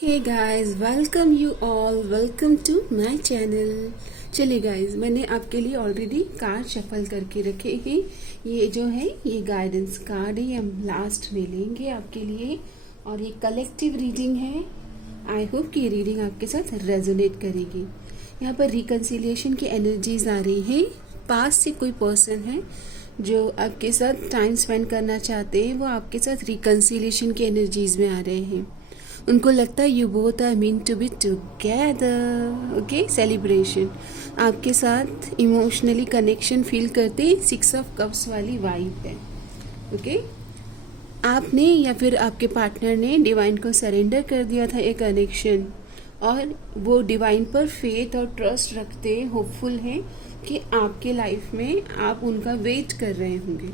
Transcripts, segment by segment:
Hey guys, welcome you all, welcome to my channel. चलिए guys, मैंने आपके लिए ऑलरेडी कार्ड शफल करके रखे हैं। ये जो है ये गाइडेंस कार्ड है, हम लास्ट में लेंगे आपके लिए। और ये कलेक्टिव रीडिंग है। आई होप कि ये रीडिंग आपके साथ रेजोनेट करेगी। यहाँ पर रिकन्सिलिएशन की एनर्जीज आ रही है। पास से कोई पर्सन है जो आपके साथ टाइम स्पेंड करना चाहते हैं, वो आपके साथ रिकन्सिलिएशन की एनर्जीज में आ रहे हैं। उनको लगता है you both are meant to be together. Okay, celebration आपके साथ इमोशनली कनेक्शन फील करते। 6 ऑफ कप्स वाली वाइब है। ओके, आपने या फिर आपके पार्टनर ने डिवाइन को सरेंडर कर दिया था एक कनेक्शन, और वो डिवाइन पर फेथ और ट्रस्ट रखते होपफुल हैं कि आपके लाइफ में आप उनका वेट कर रहे होंगे।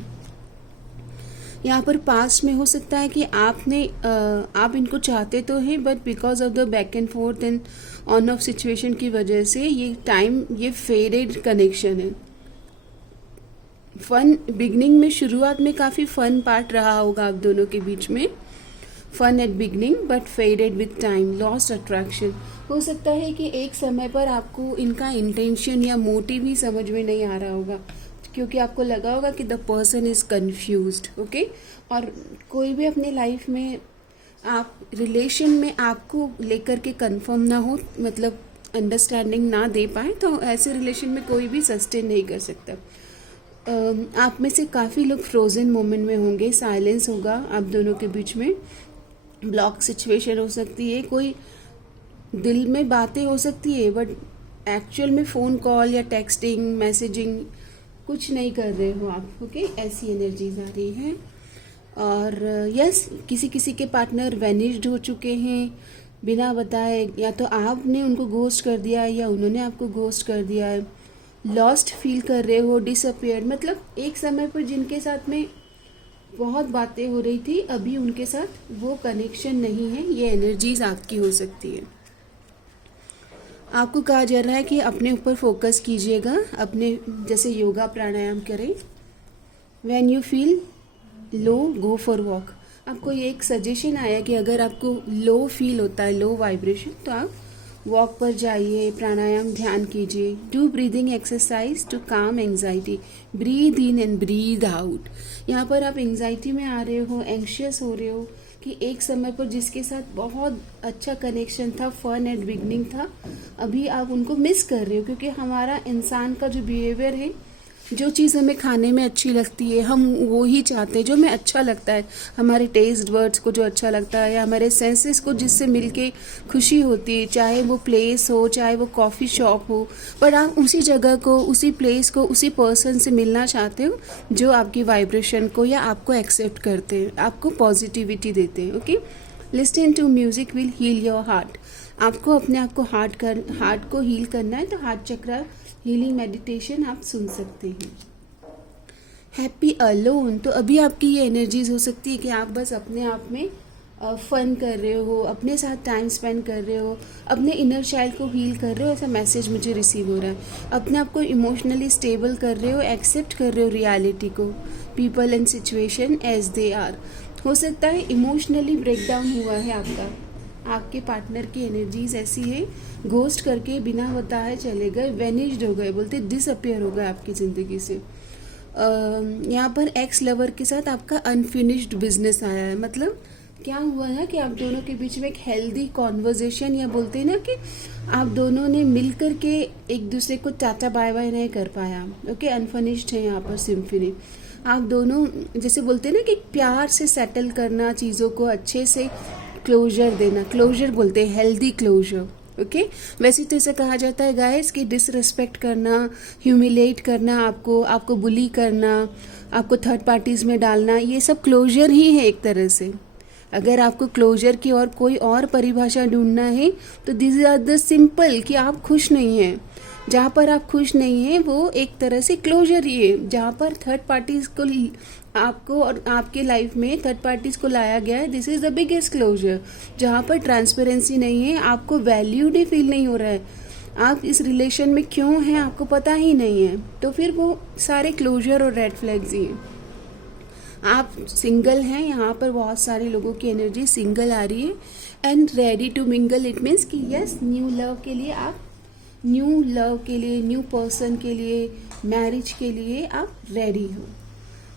यहाँ पर पास्ट में हो सकता है कि आप इनको चाहते तो हैं, but because of the back and fourth and on off situation की वजह से ये फेडेड कनेक्शन है। फन बिगनिंग में, शुरुआत में काफ़ी फन पार्ट रहा होगा आप दोनों के बीच में, fun at beginning but faded with time, lost attraction. हो सकता है कि एक समय पर आपको इनका इंटेंशन या मोटिव ही समझ में नहीं आ रहा होगा, क्योंकि आपको लगा होगा कि the person is confused. Okay, और कोई भी अपने लाइफ में आप रिलेशन में आपको लेकर के कंफर्म ना हो, मतलब अंडरस्टैंडिंग ना दे पाए, तो ऐसे रिलेशन में कोई भी सस्टेन नहीं कर सकता। आप में से काफ़ी लोग फ्रोजन मोमेंट में होंगे, साइलेंस होगा आप दोनों के बीच में, ब्लॉक सिचुएशन हो सकती है, कोई दिल में बातें हो सकती है बट एक्चुअल में फ़ोन कॉल या टेक्सटिंग मैसेजिंग कुछ नहीं कर रहे हो आप। ओके, ऐसी एनर्जीज आ रही हैं। और यस, किसी किसी के पार्टनर वैनिश्ड हो चुके हैं बिना बताए, या तो आपने उनको घोस्ट कर दिया है या उन्होंने आपको घोस्ट कर दिया है। लॉस्ट फील कर रहे हो, डिसअपियर्ड, मतलब एक समय पर जिनके साथ में बहुत बातें हो रही थी, अभी उनके साथ वो कनेक्शन नहीं है। ये एनर्जीज आपकी हो सकती है। आपको कहा जा रहा है कि अपने ऊपर फोकस कीजिएगा, अपने जैसे योगा प्राणायाम करें। When you feel low, go for walk. आपको ये एक सजेशन आया कि अगर आपको लो फील होता है, लो वाइब्रेशन, तो आप वॉक पर जाइए, प्राणायाम ध्यान कीजिए। डू ब्रीदिंग एक्सरसाइज टू काम anxiety, breathe in and breathe out. यहाँ पर आप एंग्जाइटी में आ रहे हो, एंशियस हो रहे हो कि एक समय पर जिसके साथ बहुत अच्छा कनेक्शन था, फन एट बिगनिंग था, अभी आप उनको मिस कर रहे हो। क्योंकि हमारा इंसान का जो बिहेवियर है, जो चीज़ हमें खाने में अच्छी लगती है हम वो ही चाहते हैं, जो हमें अच्छा लगता है, हमारे टेस्ट बर्ड्स को जो अच्छा लगता है, या हमारे सेंसेस को जिससे मिलके खुशी होती है, चाहे वो प्लेस हो, चाहे वो कॉफ़ी शॉप हो, पर आप उसी जगह को, उसी प्लेस को, उसी पर्सन से मिलना चाहते हो जो आपकी वाइब्रेशन को या आपको एक्सेप्ट करते हैं, आपको पॉजिटिविटी देते हैं। Okay, listen to music will heal your heart. आपको अपने आप को हार्ट को हील करना है, तो हार्ट चक्र हीलिंग मेडिटेशन आप सुन सकते हैं। हैप्पी अलोन, तो अभी आपकी ये एनर्जीज हो सकती है कि आप बस अपने आप में फन कर रहे हो, अपने साथ टाइम स्पेंड कर रहे हो, अपने इनर चाइल्ड को हील कर रहे हो। ऐसा मैसेज मुझे रिसीव हो रहा है। अपने आप को इमोशनली स्टेबल कर रहे हो, एक्सेप्ट कर रहे हो रियलिटी को, people and situation as they are. हो सकता है इमोशनली ब्रेकडाउन हुआ है आपका, आपके पार्टनर की एनर्जीज ऐसी है, घोस्ट करके बिना बताए चले गए, वेनिश्ड हो गए, बोलते डिसअपियर हो गए आपकी ज़िंदगी से। यहाँ पर एक्स लवर के साथ आपका अनफिनिश्ड बिजनेस आया है। मतलब क्या हुआ ना कि आप दोनों के बीच में एक हेल्दी कॉन्वर्जेशन, या बोलते हैं ना कि आप दोनों ने मिलकर के एक दूसरे को टाटा बाय बाय नहीं कर पाया। ओके, अनफिनिश्ड है यहाँ पर सिम्फनी। आप दोनों जैसे बोलते हैं ना कि प्यार से सेटल करना, चीज़ों को अच्छे से क्लोजर देना, क्लोजर बोलते हैं, हेल्दी क्लोजर। ओके, वैसे तो ऐसा कहा जाता है गाइस कि डिसरिस्पेक्ट करना, ह्यूमिलेट करना, आपको बुली करना, आपको थर्ड पार्टीज में डालना, ये सब क्लोजर ही है एक तरह से। अगर आपको क्लोजर की और कोई और परिभाषा ढूंढना है तो दिस आर द सिंपल कि आप खुश नहीं हैं। जहाँ पर आप खुश नहीं हैं वो एक तरह से क्लोजर ही है। जहाँ पर थर्ड पार्टीज को आपको और आपके लाइफ में थर्ड पार्टीज को लाया गया है, this is the biggest closure. जहाँ पर ट्रांसपेरेंसी नहीं है, आपको वैल्यूड ही फील नहीं हो रहा है, आप इस रिलेशन में क्यों हैं आपको पता ही नहीं है, तो फिर वो सारे क्लोजर और रेड फ्लैग्स ही हैं। आप सिंगल हैं, यहाँ पर बहुत सारे लोगों की एनर्जी सिंगल आ रही है। And ready to mingle, it means कि यस, न्यू लव के लिए आप, न्यू लव के लिए, न्यू पर्सन के लिए, मैरिज के लिए आप रेडी हो।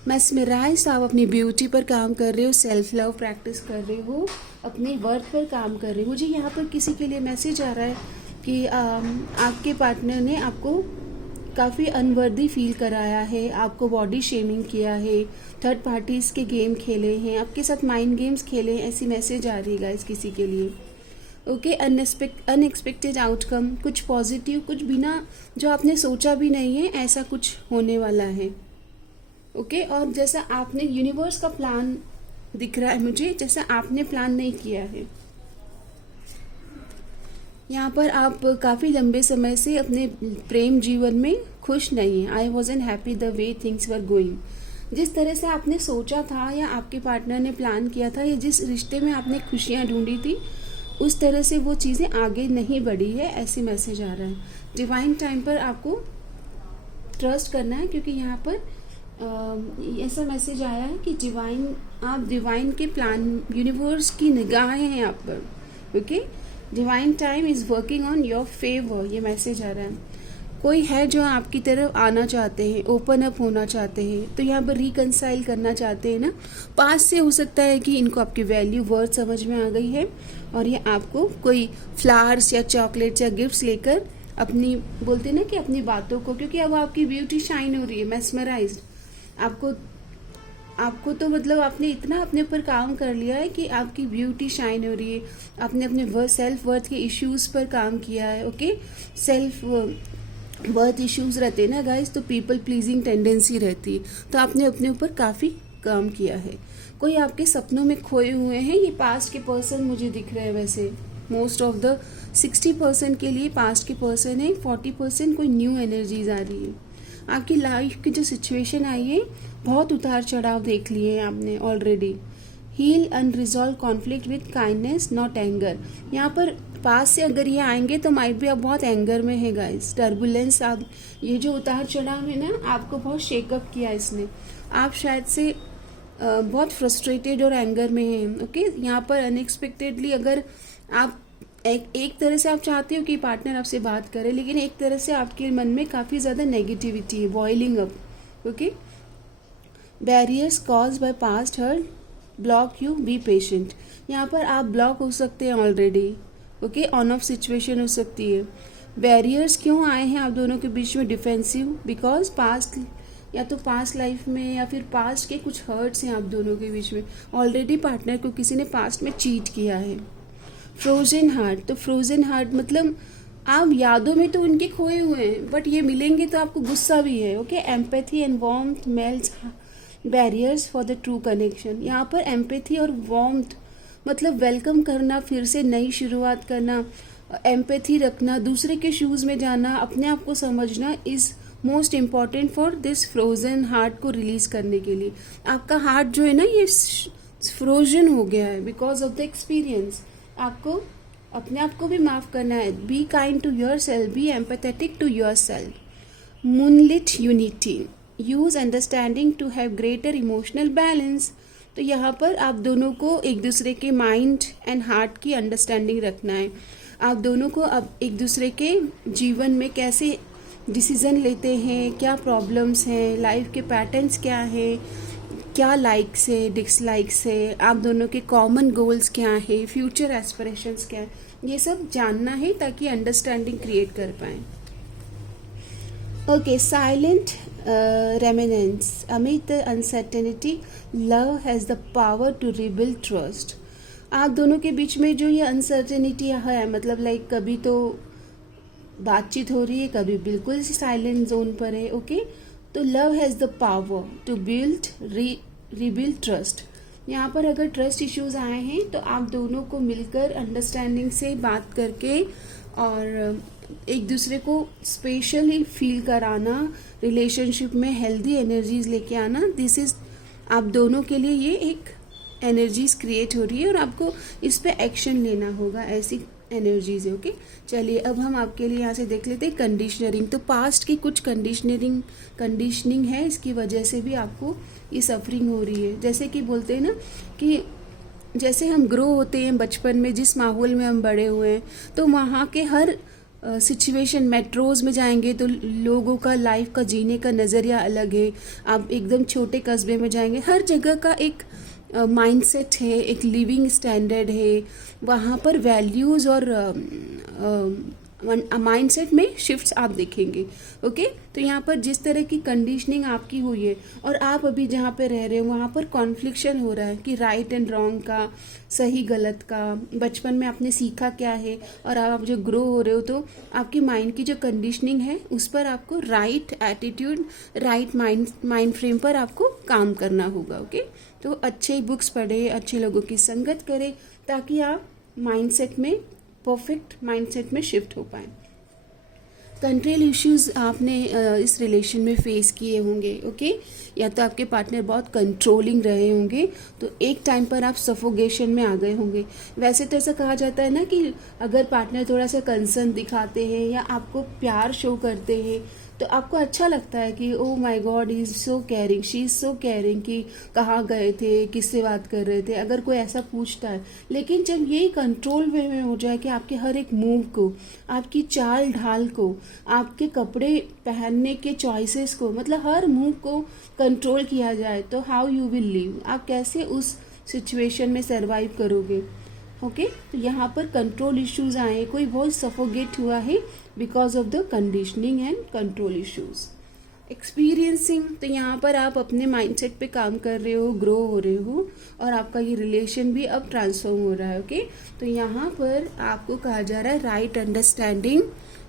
मैस्मराइज, आप अपनी ब्यूटी पर काम कर रहे हो, सेल्फ लव प्रैक्टिस कर रहे हो, अपने वर्थ पर काम कर रहे हो। मुझे यहाँ पर किसी के लिए मैसेज आ रहा है कि आपके पार्टनर ने आपको काफ़ी अनवर्दी फील कराया है, आपको बॉडी शेमिंग किया है, थर्ड पार्टीज़ के गेम खेले हैं, आपके साथ माइंड गेम्स खेले हैं, ऐसी मैसेज आ रही है गाइस किसी के लिए। ओके, अनएक्सपेक्टेड आउटकम, कुछ पॉजिटिव, कुछ बिना जो आपने सोचा भी नहीं है, ऐसा कुछ होने वाला है। ओके, और जैसा आपने, यूनिवर्स का प्लान दिख रहा है मुझे, जैसा आपने प्लान नहीं किया है। यहाँ पर आप काफ़ी लंबे समय से अपने प्रेम जीवन में खुश नहीं हैं। आई wasn't happy the way things were going. जिस तरह से आपने सोचा था या आपके पार्टनर ने प्लान किया था या जिस रिश्ते में आपने खुशियाँ ढूंढी थी, उस तरह से वो चीज़ें आगे नहीं बढ़ी है, ऐसी मैसेज आ रहा है। डिवाइन टाइम पर आपको ट्रस्ट करना है, क्योंकि यहाँ पर ऐसा मैसेज आया है कि आप डिवाइन के प्लान, यूनिवर्स की निगाहें हैं आप पर। Okay, divine time is working on your favour, ये मैसेज आ रहा है। कोई है जो आपकी तरफ आना चाहते हैं, ओपन अप होना चाहते हैं, तो यहाँ पर रिकंसाइल करना चाहते हैं ना। पास से हो सकता है कि इनको आपकी वैल्यू, वर्थ समझ में आ गई है और ये आपको कोई फ्लावर्स या चॉकलेट्स या गिफ्ट्स लेकर अपनी, बोलते हैं ना कि अपनी बातों को, क्योंकि अब आपकी ब्यूटी शाइन हो रही है, मैस्मराइज्ड, आपको तो मतलब आपने इतना अपने ऊपर काम कर लिया है कि आपकी ब्यूटी शाइन हो रही है। आपने अपने सेल्फ वर्थ के इश्यूज पर काम किया है। ओके, सेल्फ वर्थ इश्यूज रहते हैं ना गाइस, तो पीपल प्लीजिंग टेंडेंसी रहती है, तो आपने अपने ऊपर काफ़ी काम किया है। कोई आपके सपनों में खोए हुए हैं, ये पास्ट के पर्सन मुझे दिख रहे हैं। वैसे मोस्ट ऑफ द 60% के लिए पास्ट के पर्सन है, 40% कोई न्यू एनर्जीज आ रही है। आपकी लाइफ की जो सिचुएशन आई है, बहुत उतार चढ़ाव देख लिए हैं आपने already. Heal unresolved conflict with kindness not anger. यहाँ पर पास से अगर ये आएंगे तो माइट भी आप बहुत एंगर में है गाइस, टर्बुलेंस, आप ये जो उतार चढ़ाव है ना, आपको बहुत शेकअप किया इसने। आप शायद से बहुत फ्रस्ट्रेटेड और एंगर में हैं। ओके, यहाँ पर अनएक्सपेक्टेडली अगर आप एक तरह से आप चाहते हो कि पार्टनर आपसे बात करे, लेकिन एक तरह से आपके मन में काफ़ी ज़्यादा नेगेटिविटी है, boiling up. Okay, barriers cause by past hurt block you, be patient. यहाँ पर आप ब्लॉक हो सकते हैं already. Okay, on off situation हो सकती है। बैरियर्स क्यों आए हैं आप दोनों के बीच में? डिफेंसिव, बिकॉज पास्ट, या तो पास्ट लाइफ में या फिर पास्ट के कुछ हर्ट्स हैं आप दोनों के बीच में। ऑलरेडी पार्टनर को किसी ने पास्ट में चीट किया है। फ्रोजन हार्ट, तो फ्रोजन हार्ट मतलब आप यादों में तो उनके खोए हुए हैं, बट ये मिलेंगे तो आपको गुस्सा भी है। Okay, empathy and warmth melts barriers for the true connection. यहाँ पर एम्पैथी और वार्मथ मतलब वेलकम करना, फिर से नई शुरुआत करना, एम्पैथी रखना, दूसरे के शूज़ में जाना, अपने आप को समझना is most important for this frozen heart को रिलीज करने के लिए। आपका हार्ट जो है ना, ये फ्रोजन हो गया है बिकॉज ऑफ द एक्सपीरियंस। आपको अपने आप को भी माफ़ करना है। Be kind to yourself, be empathetic to yourself. Moonlit unity, use understanding to have greater emotional balance. तो यहाँ पर आप दोनों को एक दूसरे के माइंड एंड हार्ट की अंडरस्टैंडिंग रखना है। आप दोनों को अब एक दूसरे के जीवन में कैसे डिसीजन लेते हैं, क्या प्रॉब्लम्स हैं, लाइफ के पैटर्न्स क्या हैं, क्या लाइक्स है, डिसलाइक्स है, आप दोनों के कॉमन गोल्स क्या है, फ्यूचर एस्पिरेशंस क्या है, ये सब जानना है ताकि अंडरस्टैंडिंग क्रिएट कर पाएँ। Okay, silent remnants, amid the uncertainty, love has the power to rebuild trust। आप दोनों के बीच में जो ये अनसर्टेनिटी है, मतलब लाइक कभी तो बातचीत हो रही है, कभी बिल्कुल साइलेंट जोन पर है। ओके, तो love has the power to build rebuild trust. यहाँ पर अगर ट्रस्ट इश्यूज आए हैं तो आप दोनों को मिलकर अंडरस्टैंडिंग से बात करके और एक दूसरे को स्पेशली फील कराना, रिलेशनशिप में हेल्दी एनर्जीज लेके आना, दिस इज आप दोनों के लिए ये एक एनर्जीज क्रिएट हो रही है और आपको इस पे एक्शन लेना होगा, ऐसी एनर्जीज है। ओके, चलिए अब हम आपके लिए यहाँ से देख लेते हैं कंडीशनरिंग। तो पास्ट की कुछ कंडीशनिंग है, इसकी वजह से भी आपको ये सफरिंग हो रही है। जैसे कि बोलते हैं ना कि जैसे हम ग्रो होते हैं बचपन में, जिस माहौल में हम बड़े हुए हैं, तो वहाँ के हर सिचुएशन, मेट्रोज़ में जाएंगे तो लोगों का लाइफ का जीने का नज़रिया अलग है। आप एकदम छोटे कस्बे में जाएंगे, हर जगह का एक माइंडसेट है, एक लिविंग स्टैंडर्ड है, वहाँ पर वैल्यूज़ और माइंडसेट में शिफ्ट्स आप देखेंगे। ओके, तो यहाँ पर जिस तरह की कंडीशनिंग आपकी हुई है और आप अभी जहाँ पे रह रहे हो वहाँ पर कॉन्फ्लिक्शन हो रहा है कि राइट एंड रॉन्ग का, सही गलत का, बचपन में आपने सीखा क्या है, और आप जो ग्रो हो रहे हो तो आपकी माइंड की जो कंडीशनिंग है उस पर आपको right attitude, right mind frame पर आपको काम करना होगा। ओके, तो अच्छे बुक्स पढ़े, अच्छे लोगों की संगत करें ताकि आप माइंडसेट में, परफेक्ट माइंडसेट में शिफ्ट हो पाए। कंट्रोल इश्यूज आपने इस रिलेशन में फेस किए होंगे। ओके, या तो आपके पार्टनर बहुत कंट्रोलिंग रहे होंगे, तो एक टाइम पर आप सफोकेशन में आ गए होंगे। वैसे तो ऐसा कहा जाता है ना कि अगर पार्टनर थोड़ा सा कंसर्न दिखाते हैं या आपको प्यार शो करते हैं तो आपको अच्छा लगता है कि oh my God, he is so caring, she is so caring, कि कहाँ गए थे, किससे बात कर रहे थे, अगर कोई ऐसा पूछता है। लेकिन जब यही कंट्रोल वे में हो जाए कि आपके हर एक मूव को, आपकी चाल ढाल को, आपके कपड़े पहनने के चॉइसेस को, मतलब हर मूव को कंट्रोल किया जाए, तो हाउ यू विल लिव, आप कैसे उस सिचुएशन में सर्वाइव करोगे। ओके, तो यहाँ पर कंट्रोल इश्यूज आए, कोई बहुत सफोकेट हुआ है because of the conditioning and control issues. Experiencing, तो यहाँ पर आप अपने माइंडसेट पे काम कर रहे हो, ग्रो हो रहे हो, और आपका ये रिलेशन भी अब ट्रांसफॉर्म हो रहा है। ओके, तो यहाँ पर आपको कहा जा रहा है राइट अंडरस्टैंडिंग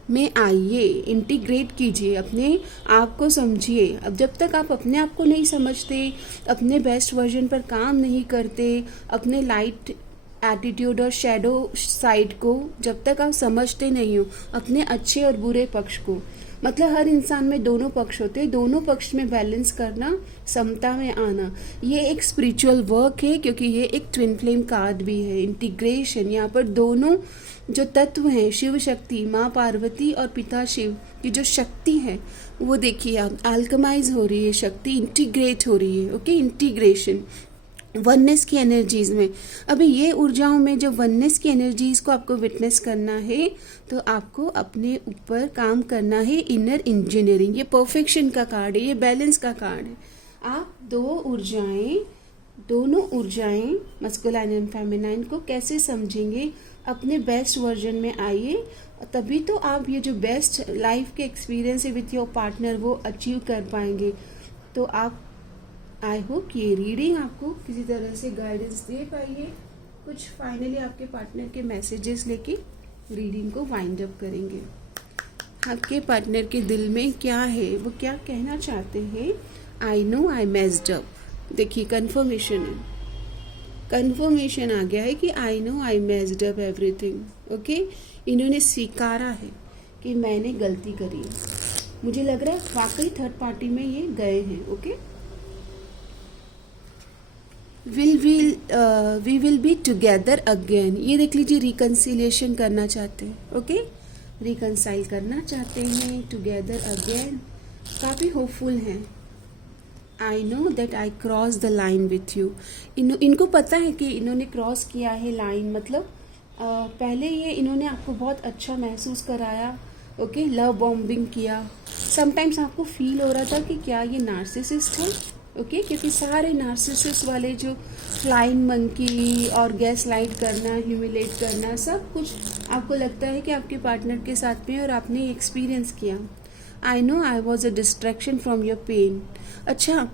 में आइए, इंटीग्रेट कीजिए, अपने आप को समझिए। अब जब तक आप अपने आप को नहीं समझते, अपने बेस्ट वर्जन पर काम नहीं करते, अपने लाइट एटीट्यूड और शैडो साइड को जब तक आप समझते नहीं हो, अपने अच्छे और बुरे पक्ष को, मतलब हर इंसान में दोनों पक्ष होते हैं, दोनों पक्ष में बैलेंस करना, समता में आना, ये एक स्पिरिचुअल वर्क है, क्योंकि ये एक ट्विन फ्लेम कार्ड भी है। इंटीग्रेशन, यहाँ पर दोनों जो तत्व हैं, शिव शक्ति, माँ पार्वती और पिता शिव की जो शक्ति है वो देखिए आप अल्कमाइज हो रही है, शक्ति इंटीग्रेट हो रही है। ओके, इंटीग्रेशन वननेस की एनर्जीज में। अभी ये ऊर्जाओं में जो वननेस की एनर्जीज को आपको विटनेस करना है, तो आपको अपने ऊपर काम करना है, इनर इंजीनियरिंग। ये परफेक्शन का कार्ड है, ये बैलेंस का कार्ड है। आप दोनों ऊर्जाएं मस्कुलाइन एंड फेमिनाइन को कैसे समझेंगे, अपने बेस्ट वर्जन में आइए, तभी तो आप ये जो बेस्ट लाइफ के एक्सपीरियंस है विथ योर पार्टनर वो अचीव कर पाएंगे। तो आप, आई होप ये रीडिंग आपको किसी तरह से गाइडेंस दे पाई है। कुछ फाइनली आपके पार्टनर के मैसेजेस लेके रीडिंग को वाइंड अप करेंगे। आपके पार्टनर के दिल में क्या है, वो क्या कहना चाहते हैं। आई नो आई मेस्ड अप, देखिए कन्फर्मेशन है, कन्फर्मेशन आ गया है कि आई नो आई मेस्ड अप एवरीथिंग। ओके, इन्होंने स्वीकारा है कि मैंने गलती करी है। मुझे लग रहा है वाकई थर्ड पार्टी में ये गए हैं। Okay, we will be together again, ये देख लीजिए, रिकन्सिलिएशन करना चाहते हैं। ओके, रिकन्साइल करना चाहते हैं, टुगेदर अगेन, काफ़ी होपफुल हैं। I know that I cross the line with you, इनको पता है कि इन्होंने क्रॉस किया है लाइन, मतलब पहले ये इन्होंने आपको बहुत अच्छा महसूस कराया। ओके, लव बॉम्बिंग किया, समटाइम्स आपको फील हो रहा था कि क्या ये नार्सिसिस्ट है। ओके, क्योंकि सारे नार्सिसिस्ट वाले जो फ्लाइंग मंकी और गैस लाइट करना, ह्यूमिलेट करना, सब कुछ आपको लगता है कि आपके पार्टनर के साथ में, और आपने एक्सपीरियंस किया। I know I was a distraction from your pain. अच्छा,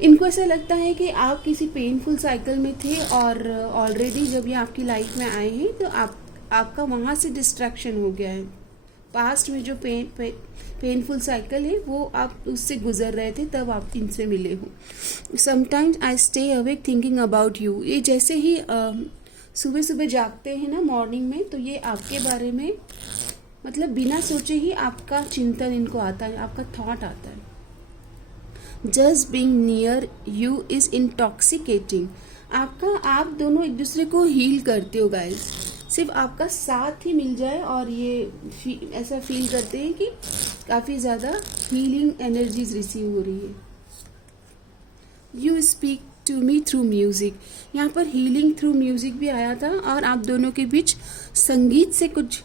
इनको ऐसा लगता है कि आप किसी पेनफुल साइकिल में थे और ऑलरेडी जब ये आपकी लाइफ में आए हैं तो आपका वहाँ से डिस्ट्रैक्शन हो गया है। पास्ट में जो पेनफुल साइकिल है वो आप उससे गुजर रहे थे, तब आप इनसे मिले हो। Sometimes I stay awake thinking about you, ये जैसे ही सुबह सुबह जागते हैं ना मॉर्निंग में, तो ये आपके बारे में, मतलब बिना सोचे ही आपका चिंतन इनको आता है, आपका थॉट आता है। Just being near you is intoxicating, आप दोनों एक दूसरे को हील करते हो गाइस, सिर्फ आपका साथ ही मिल जाए और ये ऐसा फील करते हैं कि काफ़ी ज़्यादा हीलिंग एनर्जीज रिसीव हो रही है। You speak to me through music. यहाँ पर हीलिंग थ्रू म्यूज़िक भी आया था, और आप दोनों के बीच संगीत से कुछ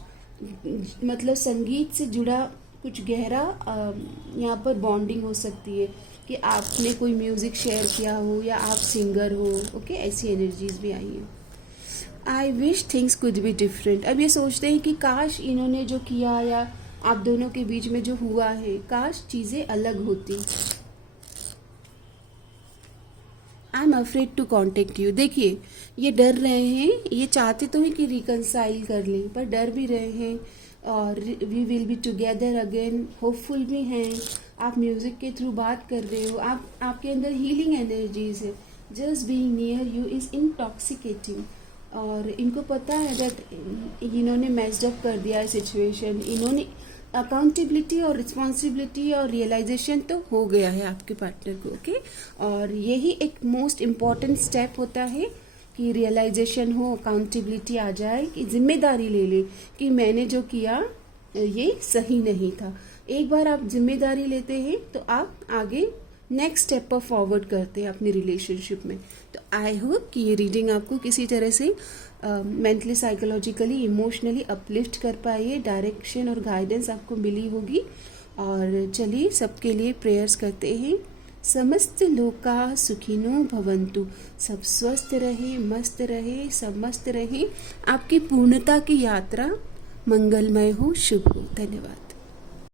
मतलब संगीत से जुड़ा कुछ गहरा यहाँ पर बॉन्डिंग हो सकती है कि आपने कोई म्यूज़िक शेयर किया हो या आप सिंगर हो। ओके, ऐसी एनर्जीज भी आई हैं। I wish things could be different. अब ये सोचते हैं कि काश इन्होंने जो किया या आप दोनों के बीच में जो हुआ है, काश चीज़ें अलग होती। I am afraid to contact you. देखिए, ये डर रहे हैं, ये चाहते तो हैं कि रिकनसाइल कर लें, पर डर भी रहे हैं, और we will be together again, hopeful भी हैं। आप म्यूज़िक के थ्रू बात कर रहे हो, आपके अंदर हीलिंग एनर्जीज है। Just being near you is intoxicating, और इनको पता है दैट इन्होंने मैस्ड अप कर दिया है सिचुएशन। इन्होंने अकाउंटेबिलिटी और रिस्पॉन्सिबिलिटी और रियलाइजेशन तो हो गया है आपके पार्टनर को। ओके, और यही एक मोस्ट इम्पॉर्टेंट स्टेप होता है कि रियलाइजेशन हो, अकाउंटेबिलिटी आ जाए, कि जिम्मेदारी ले ले कि मैंने जो किया ये सही नहीं था। एक बार आप जिम्मेदारी लेते हैं तो आप आगे नेक्स्ट स्टेप पर फॉरवर्ड करते हैं अपनी रिलेशनशिप में। तो आई होप कि ये रीडिंग आपको किसी तरह से मेंटली, साइकोलॉजिकली, इमोशनली अपलिफ्ट कर पाई है, डायरेक्शन और गाइडेंस आपको मिली होगी। और चलिए सबके लिए प्रेयर्स करते हैं। समस्त लोका सुखिनो भवन्तु, सब स्वस्थ रहे, मस्त रहे, सब मस्त रहे। आपकी पूर्णता की यात्रा मंगलमय हो, शुभ हो। धन्यवाद।